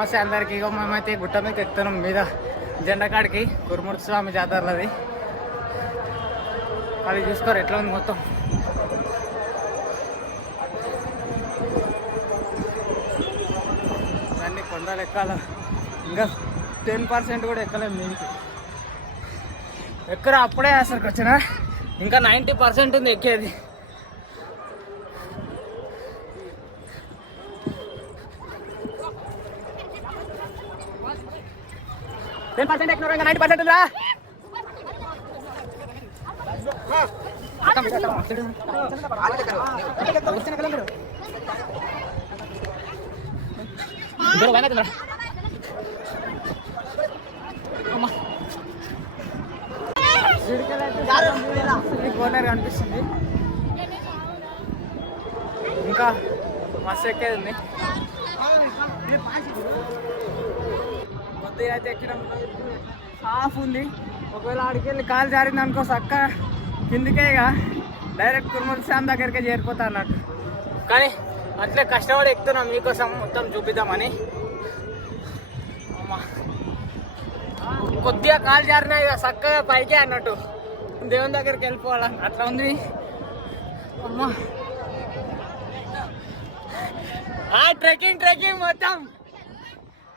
నమస్తే అందరికి. ఇగో మేమైతే గుట్ట మీదకి ఎక్కుతున్నాం, మీద జెండకాడికి కురుమూర్తి స్వామి జాతరలది. అది చూసుకోరు ఎట్లా ఉంది మొత్తం. అన్ని కొండలు ఎక్కాల, ఇంకా 10% కూడా ఎక్కలేదు. మీకు ఎక్కడ అప్పుడే అసలుకి వచ్చిన, ఇంకా 90% ఉంది ఎక్కేది. ఇంకా 90% ఉందా? కోనర్ కనిపిస్తుంది, ఇంకా మస్తు ఎక్కేది ఉంది. కొద్దిగా అయితే ఎక్కడం హాఫ్ ఉంది. ఒకవేళ ఆడికి వెళ్ళి కాలు జారింది అనుకో చక్క కిందికే, ఇక డైరెక్ట్ కురుమూర్తి స్వామి దగ్గరికే చేరిపోతా అన్నట్టు. కానీ అట్లే కష్టపడి ఎక్కుతున్నాం మీకోసం మొత్తం చూపిద్దామని. కొద్దిగా కాలు జారినా ఇక చక్కగా పైకే అన్నట్టు దేవుని దగ్గరికి వెళ్ళిపోవాల, అట్లా ఉంది. అమ్మా ట్రెక్కింగ్ మొత్తం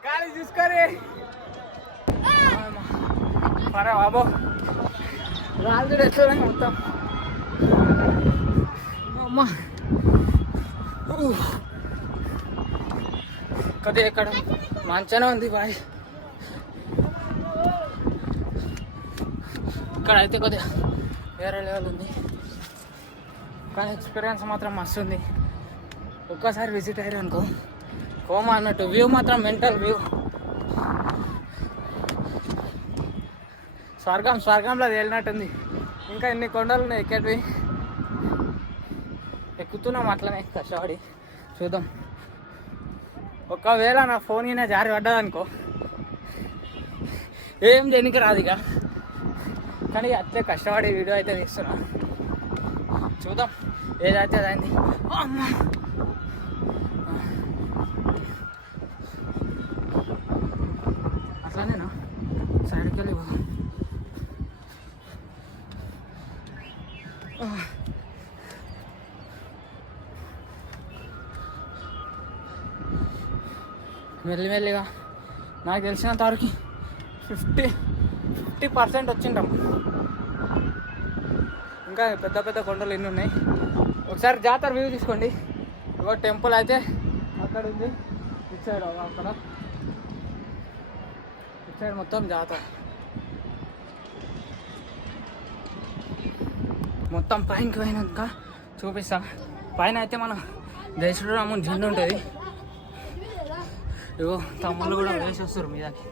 కాలు చూసుకొని మరే బాబో రాళ్ళు ఎట్లా మొత్తం. అమ్మా కొద్దిగా ఇక్కడ మంచిగానే ఉంది బాయ్. ఇక్కడ అయితే కొద్దిగా వేరే లెవెల్ ఉంది, కానీ ఎక్స్పీరియన్స్ మాత్రం మస్తు ఉంది. ఒక్కసారి విజిట్ అయ్యారు అనుకో కోమా అన్నట్టు. వ్యూ మాత్రం మెంటల్ వ్యూ. స్వర్గంలో వెళ్ళినట్టుంది. ఇంకా ఎన్ని కొండలు ఉన్నాయి ఎక్కేటివి, ఎక్కుతున్నాం అట్లనే కష్టపడి. చూద్దాం, ఒకవేళ నా ఫోన్ అయినా జారి పడ్డదనుకో ఏం దేనికి రాదు ఇక. కానీ అట్లే కష్టపడి వీడియో అయితే తీస్తున్నా, చూద్దాం ఏదైతే అదైంది. అమ్మా అట్లానేనా సైడ్కి వెళ్ళి మెల్లిమెల్లిగా నాకు తెలిసినంత వరకు 50% వచ్చింటాం. ఇంకా పెద్ద పెద్ద కొండలు ఎన్ని ఉన్నాయి. ఒకసారి జాతర వ్యూ తీసుకోండి. ఒక టెంపుల్ అయితే అక్కడ ఉంది, ఇటు సైడ్ అక్కడ ఇటు సైడ్ మొత్తం జాతర. మొత్తం పైనకి పోయినాక చూపిస్తా. పైన అయితే మన జై శ్రీరాముని జెండా ఉంటుంది. ఇగో తమ్ముళ్ళు కూడా వేసి వస్తారు మీదకి,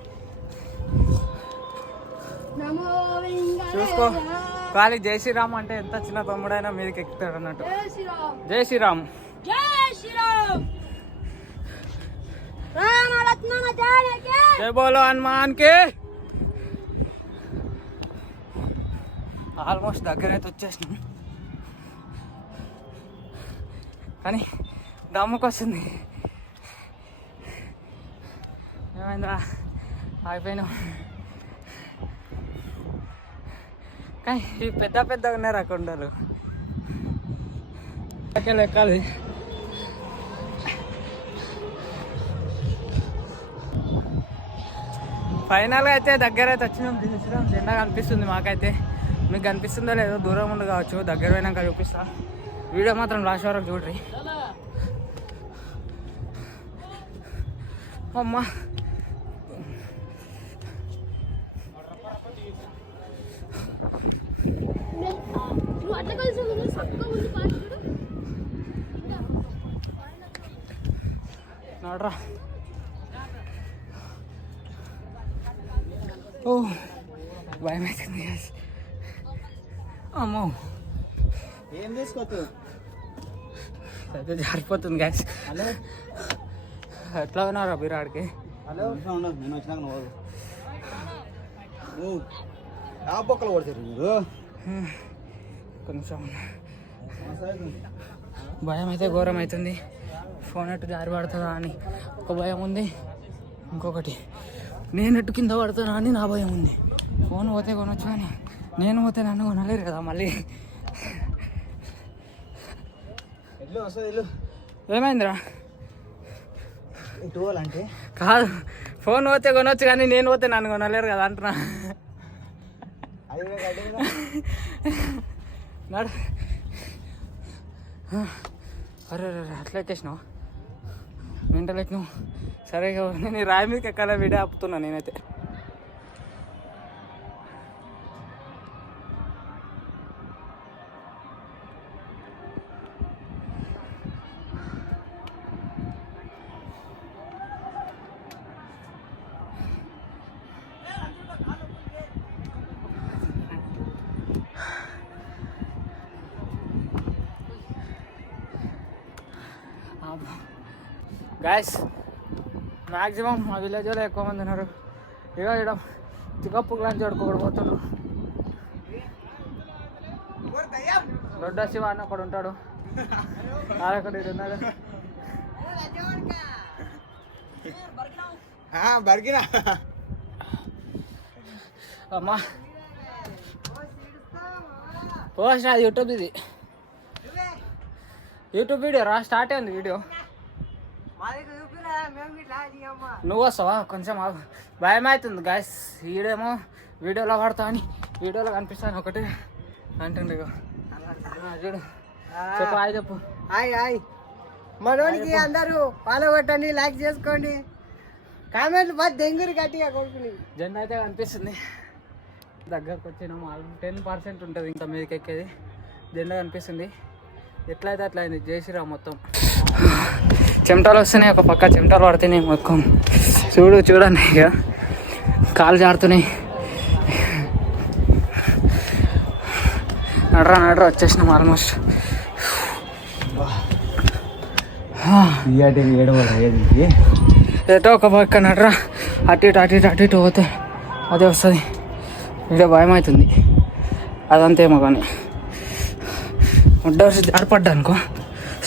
చూసుకో. ఖాళీ జై శ్రీరామ్ అంటే ఎంత చిన్న తమ్ముడైనా మీదకి ఎక్కుతాడు అన్నట్టు. జై శ్రీరామ్. జై బోలో హనుమాన్ కి. ఆల్మోస్ట్ దగ్గర అయితే వచ్చేసినాం, కానీ దమ్ముకు వస్తుంది. ఏమైందా ఆగిపోయినాం. కానీ ఇవి పెద్ద ఉన్నాయి రా కొండలు, ఎక్కాలి. ఫైనల్గా అయితే దగ్గర అయితే వచ్చినాం. దించడం జెండా కనిపిస్తుంది మాకైతే. మీకు కనిపిస్తుందో లేదో, దూరం ఉండి కావచ్చు. దగ్గర పోయినాక చూపిస్తా. వీడియో మాత్రం లాస్ట్ వరకు చూడ్రి. అమ్మా నడరా. ఓ భయం అవుతుంది. అమ్మో ఏం తీసుకోవచ్చు, అయితే జారిపోతుంది గ్యాస్. హలో ఎట్లా ఉన్నారా బిరాడికి? హలో నేను వచ్చినాక బొక్కలు కొడతారు మీరు. కొంచెం భయం అయితే ఘోరం అవుతుంది. ఫోన్ ఎట్టు జారి పడుతుందా అని ఒక భయం ఉంది. ఇంకొకటి నేను ఎట్టు కింద పడుతున్నా అని నా భయం ఉంది. ఫోన్ పోతే కొనొచ్చు కానీ నేను పోతే నన్ను కొనలేరు కదా మళ్ళీ. ఏమైందిరా? అంటే కాదు, ఫోన్ పోతే కొనొచ్చు కానీ నేను పోతే నన్ను కొనలేరు కదా అంటున్నా. అరే అట్లా ఎక్కేసినావు, మెంటల్ ఎక్కినావు. సరే నేను ఈ రాయి మీదకి ఎక్కాల వీడియో ఆపుతున్నా నేనైతే. గాయస్ మ్యాక్సిమం మా విలేజ్లో ఎక్కువ మంది ఉన్నారు. ఇక ఇక్కడ చికప్పు లాంటి వాడుకోకూడదు పోతున్నారు. దొడ్డ శివ అన్న ఒకడు ఉంటాడు, ఆడొకటి ఉన్నాడు. అమ్మా పోస్ట్ అది యూట్యూబ్, ఇది యూట్యూబ్ వీడియో రా, స్టార్ట్ అయింది వీడియో. నువ్వు వస్తావా? కొంచెం భయం అవుతుంది గాయస్. ఈడేమో వీడియోలో పడతా అని వీడియోలో కనిపిస్తాను ఒకటి అంటుండే. చూడు చెప్పు, హాయ్ చెప్పు. హాయ్ హాయ్ మనోనికి అందరూ ఫాలో కొట్టండి, లైక్ చేసుకోండి, కామెంట్లు బాగా దెంగురు గట్టిగా కొడుకుని. జెండా అయితే కనిపిస్తుంది, దగ్గరకు వచ్చినాము. 10% ఉంటుంది ఇంకా మీదకి ఎక్కేది. జెండా కనిపిస్తుంది. ఎట్లయితే అట్లా అయింది. జై శ్రీరామ్. మొత్తం చెమటలు వస్తున్నాయి, ఒక పక్క చెమటలు పడుతున్నాయి మొత్తం. చూడండి ఇక కాలు జారుతున్నాయి. నడరా వచ్చేసినాం ఆల్మోస్ట్. ఏటో ఒక పక్క నడరా, అటు ఇటు పోతే అదే వస్తుంది. ఇదే భయం అవుతుంది అదంతేమో. కానీ ముడ్డ జారిపడ్డా అనుకో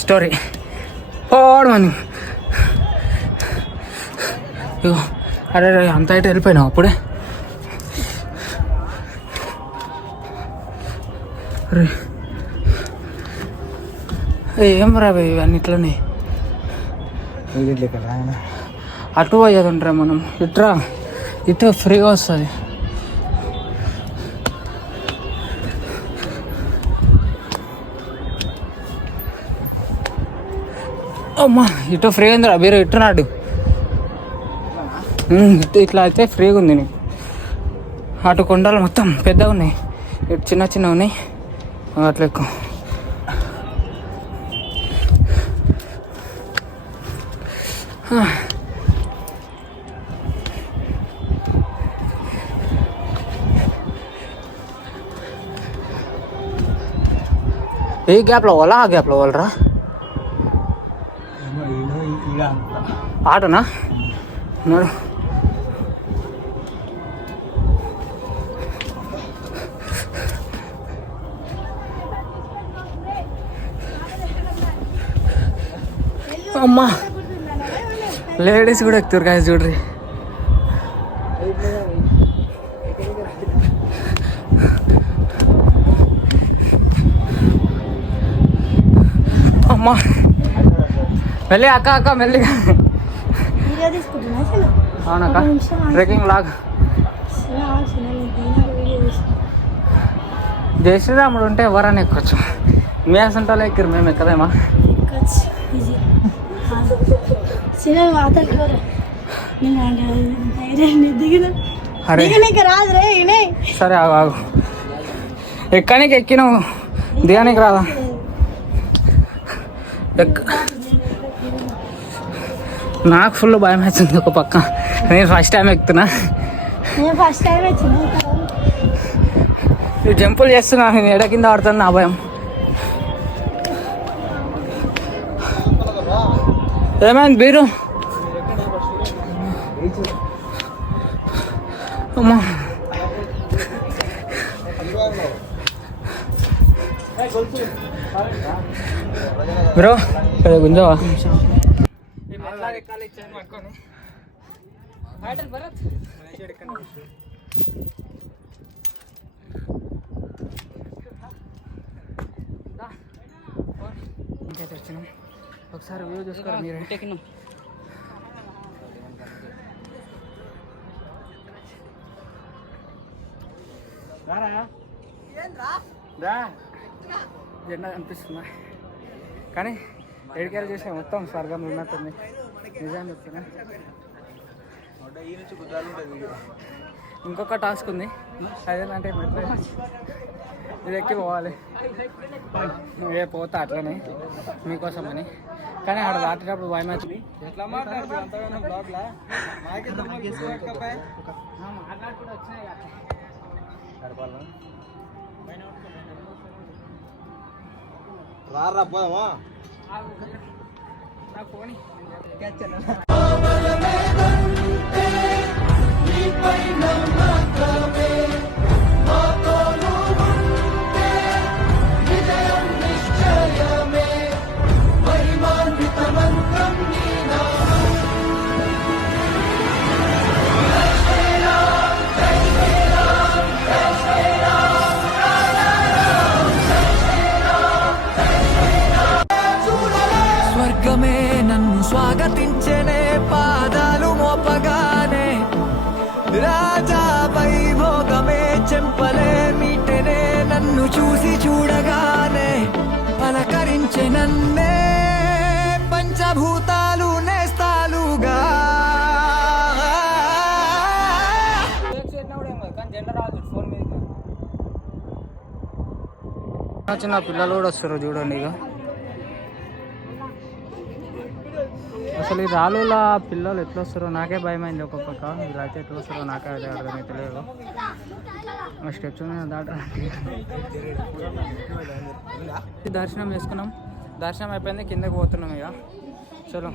స్టోరీ పోవడం. అరే అంత అయితే వెళ్ళిపోయినావు అప్పుడే. ఏం రాబే ఇవన్నీ ఇట్లనే అటు పోయేది ఉంటారా మనం. ఇటు ఫ్రీగా వస్తుంది. అమ్మా ఇటు ఫ్రీ ఉందిరా, మీరు ఇటు నాడు. ఇట్లా అయితే ఫ్రీగా ఉంది నీకు. అటు కొండలు మొత్తం పెద్దగా ఉన్నాయి, ఇటు చిన్న ఉన్నాయి. అట్లా ఎక్కువ ఏ గ్యాప్లో పోవాలా, ఆ గ్యాప్లో పోవాలరా? ఆటోనా? నడు. అమ్మా లేడీస్ కూడా ఎక్కుతారు కాదు చూడ్రి. అమ్మా వెళ్ళి అక్క మెల్లిగా. అవునక్క ట్రెక్కింగ్ లాగ్. జై శ్రీరాముడు ఉంటే ఎవరైనా ఎక్కొచ్చు. మీ అసంటాలో ఎక్కిరు, మేము ఎక్కదేమా? సరే ఆగు, ఎక్కడానికి ఎక్కినావు, దిగానికి రాదా? నాకు ఫుల్ భయం అవుతుంది ఒక పక్క. నేను ఫస్ట్ టైం ఎక్కుతున్నా, జంపులు చేస్తున్నా. నేను ఎడ కింద పడుతుంది నా భయం. ఏమైంది బీరు? అమ్మా బ్రో గుంజవా? భరత్ ఇంకైతే వచ్చినాం. ఒకసారి వ్యూ చూసుకోరా మీరు. జెండా కనిపిస్తుందా? కానీ ఎడికెళ్ళి చూసా మొత్తం స్వర్గం ఉన్నట్టుంది. నిజాన్ని చెప్తున్నా. ఇంకొక టాస్క్ ఉంది, అదేంటంటే ఇది ఎక్కి పోవాలి. నువ్వే పోతా అట్లనే మీకోసం అని. కానీ అక్కడ దాటేటప్పుడు భయం వచ్చింది. ఎట్లా మాట్లాడుతుంది అంతగానో బ్లాగ్లా మాట్లాడుకుంటూ వచ్చినాయి రారా పోదామా? నా ఫోన్ స్వర్గమే నన్ను స్వాగతించనే పాదాలు మోపగానే రాజా వైభోగమే చెంపలే మీటనే నన్ను చూసి చూడగానే పలకరించే నన్నే పంచభూతాలు నేస్తాలుగా. చిన్న పిల్లలు కూడా వస్తారు చూడండి. ఇక అసలు ఈ రాళ్ళ పిల్లలు ఎట్లా వస్తారో నాకే భయమైంది. ఒక్కొక్క పక్క ఇలా అయితే ఎట్లా వస్తారో నాకే అయితే అర్థమవుతలేదు. ఆ స్టెప్స్ దాటడానికి దర్శనం చేసుకున్నాం. దర్శనం అయిపోయింది, కిందకి పోతున్నాం ఇక. చలో.